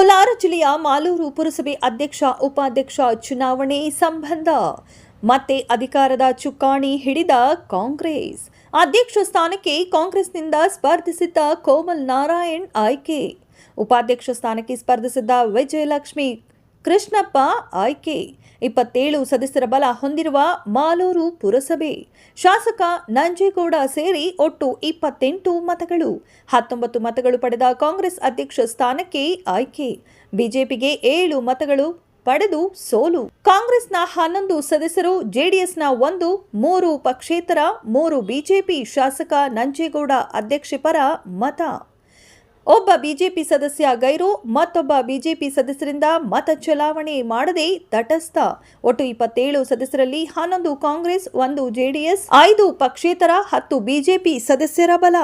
ಕೋಲಾರ ಜಿಲ್ಲೆಯ ಮಾಲೂರು ಪುರಸಭೆ ಅಧ್ಯಕ್ಷ ಉಪಾಧ್ಯಕ್ಷ ಚುನಾವಣೆ ಸಂಬಂಧ ಮತ್ತೆ ಅಧಿಕಾರದ ಚುಕ್ಕಾಣಿ ಹಿಡಿದ ಕಾಂಗ್ರೆಸ್. ಅಧ್ಯಕ್ಷ ಸ್ಥಾನಕ್ಕೆ ಕಾಂಗ್ರೆಸ್ನಿಂದ ಸ್ಪರ್ಧಿಸಿದ್ದ ಕೋಮಲ್ ನಾರಾಯಣ್ ಆಯ್ಕೆ. ಉಪಾಧ್ಯಕ್ಷ ಸ್ಥಾನಕ್ಕೆ ಸ್ಪರ್ಧಿಸಿದ್ದ ವಿಜಯಲಕ್ಷ್ಮಿ ಕೃಷ್ಣಪ್ಪ ಆಯ್ಕೆ. 27 ಸದಸ್ಯರ ಬಲ ಹೊಂದಿರುವ ಮಾಲೂರು ಪುರಸಭೆ ಶಾಸಕ ನಂಜೇಗೌಡ ಸೇರಿ ಒಟ್ಟು 28 ಮತಗಳು. 19 ಮತಗಳು ಪಡೆದ ಕಾಂಗ್ರೆಸ್ ಅಧ್ಯಕ್ಷ ಸ್ಥಾನಕ್ಕೆ ಆಯ್ಕೆ. ಬಿಜೆಪಿಗೆ 7 ಮತಗಳು ಪಡೆದು ಸೋಲು. ಕಾಂಗ್ರೆಸ್ನ 11 ಸದಸ್ಯರು, ಜೆಡಿಎಸ್ನ 1, 3 ಪಕ್ಷೇತರ, 3 ಬಿಜೆಪಿ ಶಾಸಕ ನಂಜೇಗೌಡ ಅಧ್ಯಕ್ಷೆ ಪರ ಮತ. ಒಬ್ಬ ಬಿಜೆಪಿ ಸದಸ್ಯ ಗೈರು, ಮತ್ತೊಬ್ಬ ಬಿಜೆಪಿ ಸದಸ್ಯರಿಂದ ಮತ ಚಲಾವಣೆ ಮಾಡದೆ ತಟಸ್ಥ. ಒಟ್ಟು 27 ಸದಸ್ಯರಲ್ಲಿ 11 ಕಾಂಗ್ರೆಸ್, 1 ಜೆಡಿಎಸ್, 5 ಪಕ್ಷೇತರ, 10 ಬಿಜೆಪಿ ಸದಸ್ಯರ ಬಲ.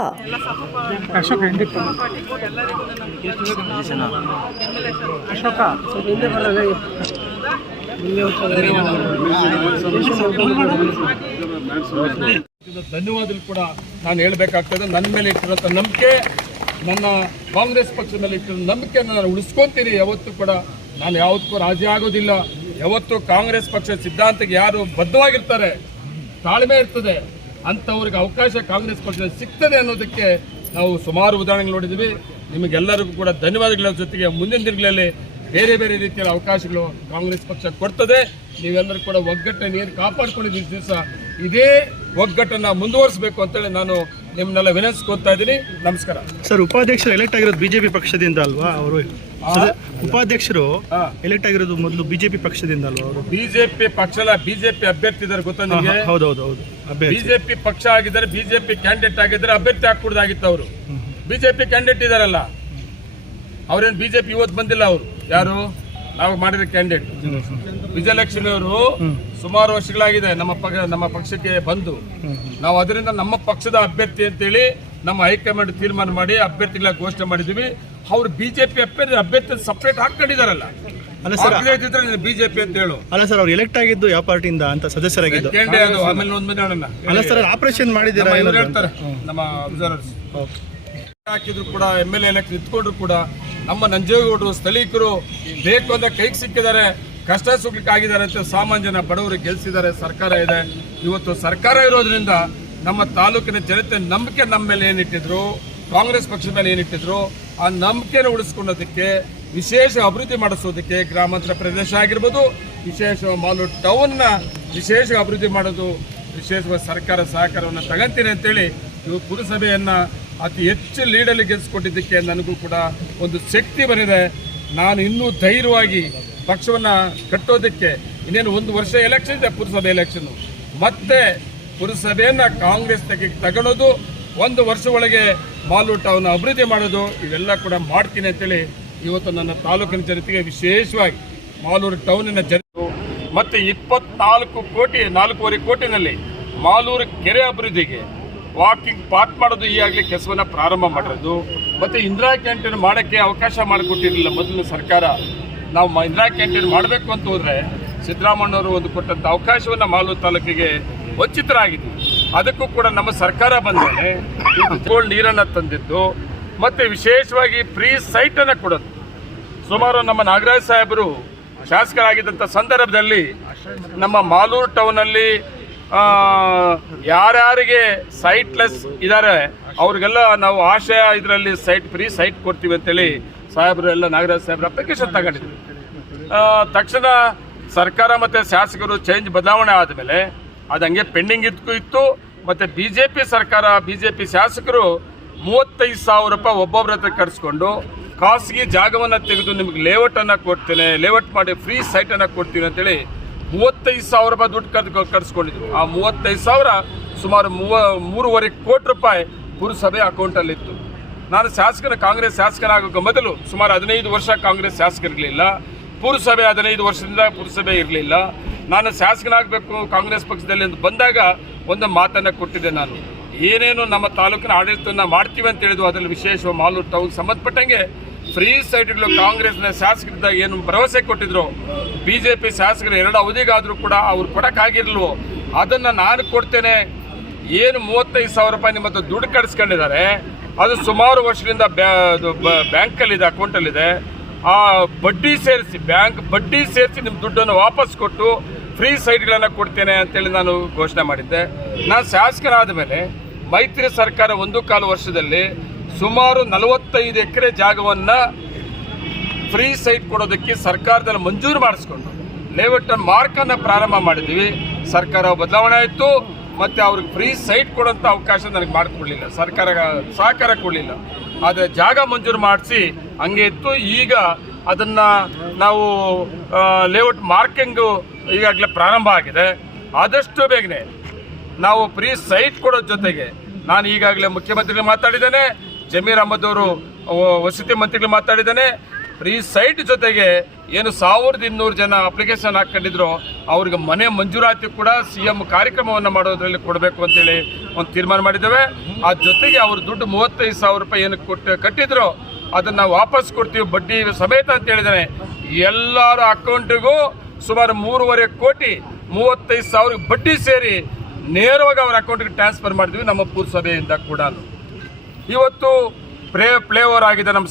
ಧನ್ಯವಾದಗಳು ಕೂಡ ನಾನು ಹೇಳಬೇಕಾಗ್ತದೆ. ನನ್ನ ಮೇಲೆ ಇಟ್ಟಿರುವಂಥ ನಂಬಿಕೆ, ನನ್ನ ಕಾಂಗ್ರೆಸ್ ಪಕ್ಷದ ಮೇಲೆ ಇಟ್ಟಿರೋ ನಂಬಿಕೆಯನ್ನು ನಾನು ಉಳಿಸ್ಕೊತೀನಿ. ಯಾವತ್ತೂ ಕೂಡ ನಾನು ಯಾವತ್ತೂ ರಾಜಿ ಆಗೋದಿಲ್ಲ. ಯಾವತ್ತೂ ಕಾಂಗ್ರೆಸ್ ಪಕ್ಷದ ಸಿದ್ಧಾಂತಕ್ಕೆ ಯಾರು ಬದ್ಧವಾಗಿರ್ತಾರೆ, ತಾಳ್ಮೆ ಇರ್ತದೆ, ಅಂಥವ್ರಿಗೆ ಅವಕಾಶ ಕಾಂಗ್ರೆಸ್ ಪಕ್ಷ ಸಿಗ್ತದೆ ಅನ್ನೋದಕ್ಕೆ ನಾವು ಸುಮಾರು ಉದಾಹರಣೆಗಳು ನೋಡಿದ್ದೀವಿ. ನಿಮಗೆಲ್ಲರಿಗೂ ಕೂಡ ಧನ್ಯವಾದಗಳ ಜೊತೆಗೆ ಮುಂದಿನ ದಿನಗಳಲ್ಲಿ ಬೇರೆ ಬೇರೆ ರೀತಿಯ ಅವಕಾಶಗಳು ಕಾಂಗ್ರೆಸ್ ಪಕ್ಷ ಕೊಡ್ತದೆ. ನೀವೆಲ್ಲರೂ ಕೂಡ ಒಗ್ಗಟ್ಟನ್ನು ಏನು ಕಾಪಾಡ್ಕೊಂಡಿದ್ದೀವಿ ದಿವಸ ಇದೇ ಒಗ್ಗಟ್ಟನ್ನು ಮುಂದುವರಿಸಬೇಕು ಅಂತೇಳಿ ನಾನು ನಿಮ್ಮನ್ನೆಲ್ಲ ವಿನಂತಿಸ್ಕೊತಾ ಇದ್ದೀನಿ. ನಮಸ್ಕಾರ. ಸರ್, ಉಪಾಧ್ಯಕ್ಷರು ಎಲೆಕ್ಟ್ ಆಗಿರೋದು ಬಿಜೆಪಿ ಪಕ್ಷದಿಂದ ಅಲ್ವಾ? ಅವರು ಉಪಾಧ್ಯಕ್ಷರು ಎಲೆಕ್ಟ್ ಆಗಿರೋದು ಮೊದಲು ಬಿಜೆಪಿ ಪಕ್ಷದಿಂದ ಅಲ್ವಾ? ಅವರು ಬಿಜೆಪಿ ಪಕ್ಷ ಬಿಜೆಪಿ ಅಭ್ಯರ್ಥಿ ಇದ್ದಾರೆ, ಗೊತ್ತಾ ನಿಮಗೆ? ಹೌದೌದು. ಬಿಜೆಪಿ ಪಕ್ಷ ಆಗಿದ್ದಾರೆ, ಬಿಜೆಪಿ ಕ್ಯಾಂಡಿಡೇಟ್ ಆಗಿದ್ದಾರೆ, ಅಭ್ಯರ್ಥಿ ಹಾಕೂಡ್ದಾಗಿತ್ತು. ಅವರು ಬಿಜೆಪಿ ಕ್ಯಾಂಡಿಡೇಟ್ ಇದಾರಲ್ಲ, ಅವ್ರೇನು ಬಿಜೆಪಿ ಇವತ್ತು ಬಂದಿಲ್ಲ. ಅವರು ಯಾರು? ನಾವು ಮಾಡಿರೋ ಕ್ಯಾಂಡಿಡೇಟ್ ವಿಜಯಲಕ್ಷ್ಮಿ ಅವರು ಸುಮಾರು ವರ್ಷಗಳಾಗಿದೆ ನಮ್ಮ ಪಕ್ಷಕ್ಕೆ ಬಂದು. ನಾವು ಅದರಿಂದ ನಮ್ಮ ಪಕ್ಷದ ಅಭ್ಯರ್ಥಿ ಅಂತೇಳಿ ನಮ್ಮ ಹೈಕಮಾಂಡ್ ತೀರ್ಮಾನ ಮಾಡಿ ಅಭ್ಯರ್ಥಿಗಳ ಘೋಷಣೆ ಮಾಡಿದ್ವಿ. ಅವ್ರು ಬಿಜೆಪಿ ಅಭ್ಯರ್ಥಿ ಸಪರೇಟ್ ಹಾಕೊಂಡಿದಾರಲ್ಲ, ಬಿಜೆಪಿ ಅಂತ ಹೇಳು. ಅಲ್ಲ ಸರ್, ಅವ್ರು ಎಲೆಕ್ಟ್ ಆಗಿದ್ದು ಯಾವ ಪಾರ್ಟಿಯಿಂದ ಅಂತ ಸದಸ್ಯರಾಗಿದ್ದು? ಆಮೇಲೆ ಒಂದು ಮನೆ ಅಲ್ಲ ಸರ್, ಆಪರೇಷನ್ ಮಾಡಿದ್ದೀರಾ ಹೇಳ್ತಾರೆ ನಮ್ಮ ಅಬ್ಸರ್ವರ್ಸ್. ಹಾಕಿದ್ರು ಕೂಡ MLA ಎಲೆಕ್ಷನ್ ನಿಂತ್ಕೊಂಡ್ರು ಕೂಡ ನಮ್ಮ ನಂಜೇಗೌಡರು ಸ್ಥಳೀಕರು ಬೇಕು ಅಂತ ಕೈಗೆ ಸಿಕ್ಕಿದ್ದಾರೆ, ಕಷ್ಟ ಸುಖಕ್ಕೆ ಆಗಿದ್ದಾರೆ ಅಂತ ಸಾಮಾನ್ಯ ಜನ ಬಡವರು ಗೆಲ್ಸಿದ್ದಾರೆ. ಸರ್ಕಾರ ಇದೆ. ಇವತ್ತು ಸರ್ಕಾರ ಇರೋದ್ರಿಂದ ನಮ್ಮ ತಾಲೂಕಿನ ಜನತೆ ನಂಬಿಕೆ ನಮ್ಮ ಮೇಲೆ ಏನಿಟ್ಟಿದ್ರು, ಕಾಂಗ್ರೆಸ್ ಪಕ್ಷದ ಮೇಲೆ ಏನಿಟ್ಟಿದ್ರು, ಆ ನಂಬಿಕೆನ ಉಳಿಸ್ಕೊಳ್ಳೋದಕ್ಕೆ, ವಿಶೇಷ ಅಭಿವೃದ್ಧಿ ಮಾಡಿಸೋದಕ್ಕೆ, ಗ್ರಾಮಾಂತರ ಪ್ರದೇಶ ಆಗಿರ್ಬೋದು, ವಿಶೇಷ ಮಾಲೂರು ಟೌನ್ನ ವಿಶೇಷ ಅಭಿವೃದ್ಧಿ ಮಾಡೋದು, ವಿಶೇಷವಾಗಿ ಸರ್ಕಾರ ಸಹಕಾರವನ್ನು ತಗೊಂತೀನಿ ಅಂತೇಳಿ ಇವು ಪುರಸಭೆಯನ್ನು ಅತಿ ಹೆಚ್ಚು ಲೀಡಲ್ಲಿ ಗೆಲ್ಲಿಸ್ಕೊಟ್ಟಿದ್ದಕ್ಕೆ ನನಗೂ ಕೂಡ ಒಂದು ಶಕ್ತಿ ಬಂದಿದೆ. ನಾನು ಇನ್ನೂ ಧೈರ್ಯವಾಗಿ ಪಕ್ಷವನ್ನು ಕಟ್ಟೋದಕ್ಕೆ ಇನ್ನೇನು 1 ವರ್ಷ ಎಲೆಕ್ಷನ್ ಇದೆ, ಪುರಸಭೆ ಎಲೆಕ್ಷನ್ನು. ಮತ್ತೆ ಪುರಸಭೆಯನ್ನು ಕಾಂಗ್ರೆಸ್ ತಗೊಳ್ಳೋದು, 1 ವರ್ಷ ಒಳಗೆ ಮಾಲೂರು ಟೌನ್ ಅಭಿವೃದ್ಧಿ ಮಾಡೋದು, ಇವೆಲ್ಲ ಕೂಡ ಮಾಡ್ತೀನಿ ಅಂತೇಳಿ ಇವತ್ತು ನನ್ನ ತಾಲೂಕಿನ ಜನತೆಗೆ, ವಿಶೇಷವಾಗಿ ಮಾಲೂರು ಟೌನಿನ ಜನತೆ ಮತ್ತು 24 ಕೋಟಿ 4.5 ಕೋಟಿನಲ್ಲಿ ಮಾಲೂರು ಕೆರೆ ಅಭಿವೃದ್ಧಿಗೆ ವಾಕಿಂಗ್ ಪಾರ್ಕ್ ಮಾಡೋದು ಈಗಾಗಲೇ ಕೆಲಸವನ್ನು ಪ್ರಾರಂಭ ಮಾಡಿರೋದು. ಮತ್ತು ಇಂದಿರಾ ಕ್ಯಾಂಟೀನ್ ಮಾಡೋಕ್ಕೆ ಅವಕಾಶ ಮಾಡಿಕೊಟ್ಟಿರಲಿಲ್ಲ ಮೊದಲಿನ ಸರ್ಕಾರ. ನಾವು ಇಂದಿರಾ ಕ್ಯಾಂಟೀನ್ ಮಾಡಬೇಕು ಅಂತ ಹೋದರೆ ಸಿದ್ದರಾಮಣ್ಣವರು ಒಂದು ಕೊಟ್ಟಂಥ ಅವಕಾಶವನ್ನು ಮಾಲೂರು ತಾಲೂಕಿಗೆ ವಂಚಿತರಾಗಿದ್ವಿ. ಅದಕ್ಕೂ ಕೂಡ ನಮ್ಮ ಸರ್ಕಾರ ಬಂದರೆ ನೀರನ್ನು ತಂದಿದ್ದು ಮತ್ತು ವಿಶೇಷವಾಗಿ ಫ್ರೀ ಸೈಟನ್ನು ಕೊಡೋದು. ಸುಮಾರು ನಮ್ಮ ನಾಗರಾಜ್ ಸಾಹೇಬರು ಶಾಸಕರಾಗಿದ್ದಂಥ ಸಂದರ್ಭದಲ್ಲಿ ನಮ್ಮ ಮಾಲೂರು ಟೌನಲ್ಲಿ ಯಾರ್ಯಾರಿಗೆ ಸೈಟ್ಲೆಸ್ ಇದ್ದಾರೆ ಅವ್ರಿಗೆಲ್ಲ ನಾವು ಆಶಯ ಇದರಲ್ಲಿ ಫ್ರೀ ಸೈಟ್ ಕೊಡ್ತೀವಿ ಅಂತೇಳಿ ಸಾಹೇಬರು ಎಲ್ಲ ನಾಗರಾಜ್ ಸಾಹೇಬ್ರ ಅಪ್ಲಿಕೇಶನ್ ತಗೊಂಡಿದ್ರು. ತಕ್ಷಣ ಸರ್ಕಾರ ಮತ್ತು ಶಾಸಕರು ಚೇಂಜ್ ಬದಲಾವಣೆ ಆದಮೇಲೆ ಅದು ಹಂಗೆ ಪೆಂಡಿಂಗ್ ಇತ್ತು. ಮತ್ತು ಬಿಜೆಪಿ ಸರ್ಕಾರ, ಬಿಜೆಪಿ ಶಾಸಕರು 35,000 ರೂಪಾಯಿ ಒಬ್ಬೊಬ್ಬರ ಹತ್ರ ಕಟ್ಸ್ಕೊಂಡು ಖಾಸಗಿ ಜಾಗವನ್ನು ತೆಗೆದು ನಿಮಗೆ ಲೇಔಟನ್ನು ಕೊಡ್ತೇನೆ, ಲೇಔಟ್ ಮಾಡಿ ಫ್ರೀ ಸೈಟನ್ನು ಕೊಡ್ತೀನಿ ಅಂತೇಳಿ 35,000 ರೂಪಾಯಿ ದುಡ್ಡು ಕಟ್ಸ್ಕೊಂಡಿದ್ರು. ಆ 35,000 ಸುಮಾರು 3.5 ಕೋಟಿ ರೂಪಾಯಿ ಪುರಸಭೆ ಅಕೌಂಟಲ್ಲಿತ್ತು. ನಾನು ಕಾಂಗ್ರೆಸ್ ಶಾಸಕನಾಗೋಕ್ಕೆ ಮೊದಲು ಸುಮಾರು 15 ವರ್ಷ ಕಾಂಗ್ರೆಸ್ ಶಾಸಕರಿರಲಿಲ್ಲ. ಪುರಸಭೆ 15 ವರ್ಷದಿಂದ ಪುರಸಭೆ ಇರಲಿಲ್ಲ. ನಾನು ಶಾಸಕನಾಗಬೇಕು ಕಾಂಗ್ರೆಸ್ ಪಕ್ಷದಲ್ಲಿ ಅಂತ ಬಂದಾಗ ಒಂದು ಮಾತನ್ನು ಕೊಟ್ಟಿದ್ದೆ. ನಾನು ಏನೇನು ನಮ್ಮ ತಾಲೂಕಿನ ಆಡಳಿತವನ್ನು ಮಾಡ್ತೀವಿ ಅಂತ ಹೇಳಿದ್ವು, ಅದರಲ್ಲಿ ವಿಶೇಷವಾಗಿ ಮಾಲೂರು ಟೌನ್ ಸಂಬಂಧಪಟ್ಟಂಗೆ ಫ್ರೀ ಸೈಟ್ಗಳು ಕಾಂಗ್ರೆಸ್ನ ಶಾಸಕರಿದ್ದಾಗ ಏನು ಭರವಸೆ ಕೊಟ್ಟಿದ್ರು, ಬಿಜೆಪಿ ಶಾಸಕರು 2 ಅವಧಿಗಾದರೂ ಕೂಡ ಅವ್ರು ಕೊಡೋಕ್ಕಾಗಿರ್ಲ್ವೋ ಅದನ್ನು ನಾನು ಕೊಡ್ತೇನೆ. ಏನು 35,000 ರೂಪಾಯಿ ನಿಮ್ಮ ಹತ್ರ ದುಡ್ಡು ಕಟ್ಸ್ಕೊಂಡಿದ್ದಾರೆ, ಅದು ಸುಮಾರು ವರ್ಷದಿಂದ ಬ್ಯಾಂಕಲ್ಲಿದೆ, ಅಕೌಂಟಲ್ಲಿದೆ. ಆ ಬಡ್ಡಿ ಸೇರಿಸಿ, ಬ್ಯಾಂಕ್ ಬಡ್ಡಿ ಸೇರಿಸಿ ನಿಮ್ಮ ದುಡ್ಡನ್ನು ವಾಪಸ್ ಕೊಟ್ಟು ಫ್ರೀ ಸೈಟ್ಗಳನ್ನು ಕೊಡ್ತೇನೆ ಅಂತೇಳಿ ನಾನು ಘೋಷಣೆ ಮಾಡಿದ್ದೆ. ನಾನು ಶಾಸಕರಾದ ಮೇಲೆ ಮೈತ್ರಿ ಸರ್ಕಾರ 1.25 ವರ್ಷದಲ್ಲಿ ಸುಮಾರು 45 ಎಕರೆ ಜಾಗವನ್ನು ಫ್ರೀ ಸೈಟ್ ಕೊಡೋದಕ್ಕೆ ಸರ್ಕಾರದಲ್ಲಿ ಮಂಜೂರು ಮಾಡಿಸ್ಕೊಂಡು ಲೇಔಟ್ ಮಾರ್ಕನ್ನು ಪ್ರಾರಂಭ ಮಾಡಿದ್ವಿ. ಸರ್ಕಾರ ಬದಲಾವಣೆ ಆಯಿತು, ಮತ್ತು ಅವ್ರಿಗೆ ಫ್ರೀ ಸೈಟ್ ಕೊಡೋಂಥ ಅವಕಾಶ ನನಗೆ ಮಾಡಿಕೊಡ್ಲಿಲ್ಲ, ಸರ್ಕಾರ ಸಹಕಾರ ಕೊಡಲಿಲ್ಲ. ಆದರೆ ಜಾಗ ಮಂಜೂರು ಮಾಡಿಸಿ ಹಂಗೆ ಇತ್ತು. ಈಗ ಅದನ್ನು ನಾವು ಲೇಔಟ್ ಮಾರ್ಕಿಂಗು ಈಗಾಗಲೇ ಪ್ರಾರಂಭ ಆಗಿದೆ. ಆದಷ್ಟು ಬೇಗನೆ ನಾವು ಫ್ರೀ ಸೈಟ್ ಕೊಡೋದ್ರ ಜೊತೆಗೆ ನಾನು ಈಗಾಗಲೇ ಮುಖ್ಯಮಂತ್ರಿಗಳು ಮಾತಾಡಿದ್ದೇನೆ, ಜಮೀರ್ ಅಹಮದ್ ಅವರು ವಸತಿ ಮಂತ್ರಿಗಳು ಮಾತಾಡಿದ್ದೇನೆ. ಫ್ರೀ ಸೈಟ್ ಜೊತೆಗೆ ಏನು 1200 ಜನ ಅಪ್ಲಿಕೇಶನ್ ಹಾಕ್ಕೊಂಡಿದ್ರು ಅವ್ರಿಗೆ ಮನೆ ಮಂಜೂರಾತಿ ಕೂಡ CM ಕಾರ್ಯಕ್ರಮವನ್ನು ಮಾಡೋದ್ರಲ್ಲಿ ಕೊಡಬೇಕು ಅಂತೇಳಿ ಒಂದು ತೀರ್ಮಾನ ಮಾಡಿದ್ದೇವೆ. ಆ ಜೊತೆಗೆ ಅವ್ರ ದುಡ್ಡು 35,000 ರೂಪಾಯಿ ಏನು ಕಟ್ಟಿದ್ರು ಅದನ್ನು ವಾಪಸ್ ಕೊಡ್ತೀವಿ ಬಡ್ಡಿ ಸಮೇತ ಅಂತ ಹೇಳಿದ್ದಾನೆ. ಎಲ್ಲರ ಅಕೌಂಟಿಗೂ ಸುಮಾರು 3.5 ಕೋಟಿ 35,000 ಬಡ್ಡಿ ಸೇರಿ ನೇರವಾಗಿ ಅವ್ರ ಅಕೌಂಟ್ಗೆ ಟ್ರಾನ್ಸ್ಫರ್ ಮಾಡಿದ್ವಿ ನಮ್ಮ ಪುರಸಭೆಯಿಂದ ಕೂಡ. ಇವತ್ತು ಪ್ಲೇ ಓವರ್ ಆಗಿದೆ ನಮ್ಮ